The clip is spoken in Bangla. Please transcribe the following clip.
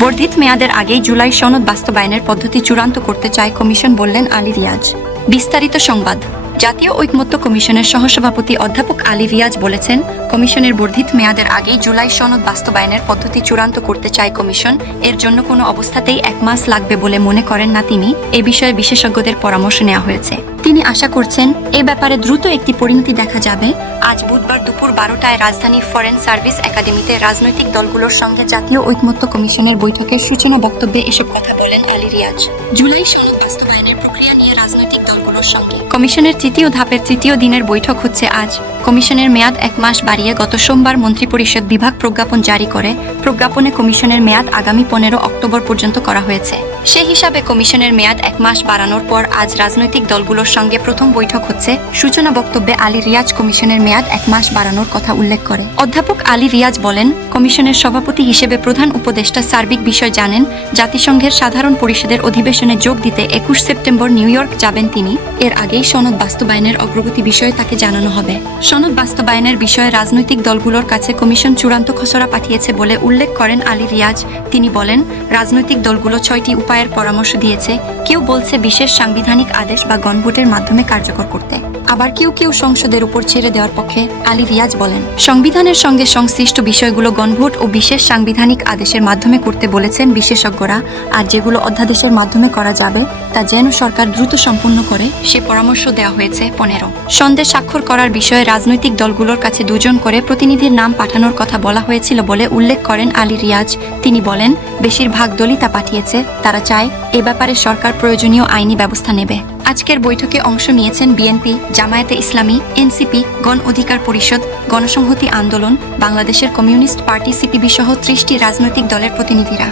বর্ধিত মেয়াদের আগেই জুলাই সনদ বাস্তবায়নের পদ্ধতি চূড়ান্ত করতে চায় কমিশন বললেন আলী রিয়াজ। বিস্তারিত সংবাদ। জাতীয় ঐকমত্য কমিশনের সহসভাপতি অধ্যাপক আলী রিয়াজ বলেছেন, কমিশনের বর্ধিত মেয়াদের আগেই জুলাই সনদ বাস্তবায়নের পদ্ধতি চূড়ান্ত করতে চায় কমিশন। এর জন্য কোনো অবস্থাতেই এক মাস লাগবে বলে মনে করেন না তিনি। এ বিষয়ে বিশেষজ্ঞদের পরামর্শ নেওয়া হয়েছে। তিনি আশা করছেন, এ ব্যাপারে দ্রুত একটি পরিণতি দেখা যাবে। আজ বুধবার দুপুর বারোটায় রাজধানীর ফরেন সার্ভিস একাডেমিতে রাজনৈতিক দলগুলোর সঙ্গে জাতীয় ঐকমত্য কমিশনের বৈঠকের সূচনা বক্তব্যে এসব কথা বলেন আলী রিয়াজ। জুলাই সনদ বাস্তবায়নের প্রক্রিয়া নিয়ে রাজনৈতিক দলগুলোর সঙ্গে কমিশনের তৃতীয় ধাপের তৃতীয় দিনের বৈঠক হচ্ছে আজ। কমিশনের মেয়াদ এক মাস বাড়িয়ে গত সোমবার মন্ত্রিপরিষদ বিভাগ প্রজ্ঞাপন জারি করে। প্রজ্ঞাপনে কমিশনের মেয়াদ আগামী পনেরো অক্টোবর পর্যন্ত করা হয়েছে। সে হিসাবে কমিশনের মেয়াদ এক মাস বাড়ানোর পর আজ রাজনৈতিক দলগুলোর সঙ্গে প্রথম বৈঠক হচ্ছে সূচনা বক্তব্যে আলী রিয়াজ কমিশনের মেয়াদ এক মাস বাড়ানোর কথা উল্লেখ করে। অধ্যাপক আলী রিয়াজ বলেন, কমিশনের সভাপতি হিসেবে প্রধান উপদেষ্টা সার্বিক বিষয় জানেন, জাতিসংঘের সাধারণ পরিষদের অধিবেশনে যোগ দিতে একুশ সেপ্টেম্বর নিউ ইয়র্ক যাবেন তিনি। এর আগেই সনদ বাস্তবায়নের অগ্রগতি বিষয়ে তাকে জানানো হবে। সনদ বাস্তবায়নের বিষয়ে রাজনৈতিক দলগুলোর কাছে কমিশন চূড়ান্ত খসড়া পাঠিয়েছে বলে উল্লেখ করেন আলী রিয়াজ। তিনি বলেন, রাজনৈতিক দলগুলো ছয়টি উপায়ের পরামর্শ দিয়েছে। কেউ বলছে বিশেষ সাংবিধানিক আদেশ বা গণভোটের মাধ্যমে কার্যকর করতে। আবার কেউ কেউ সংসদের উপর ছেড়ে দেওয়ার পক্ষে আলী রিয়াজ বলেন, সংবিধানের সঙ্গে সংশ্লিষ্ট বিষয়গুলো গণভোট ও বিশেষ সাংবিধানিক আদেশের মাধ্যমে করতে বলেছেন বিশেষজ্ঞরা, আর যেগুলো অধ্যাদেশের মাধ্যমে করা যাবে, তা যেন সরকার দ্রুত সম্পূর্ণ করে, সে পরামর্শ দেওয়া হয়েছে পনেরো। সন্দেশ স্বাক্ষর করার বিষয়ে রাজনৈতিক দলগুলোর কাছে দুজন করে প্রতিনিধির নাম পাঠানোর কথা বলা হয়েছিল বলে উল্লেখ করেন আলী রিয়াজ। তিনি বলেন, বেশিরভাগ দলই তা পাঠিয়েছে, তারা চায় এ ব্যাপারে সরকার প্রয়োজনীয় আইনি ব্যবস্থা নেবে। আজকের বৈঠকে অংশ নিয়েছেন বিএনপি, জামায়াতে ইসলামী, এনসিপি, গণ অধিকার পরিষদ, গণসংহতি আন্দোলন, বাংলাদেশের কমিউনিস্ট পার্টি সিপিবি সহ ত্রিশটি রাজনৈতিক দলের প্রতিনিধিরা।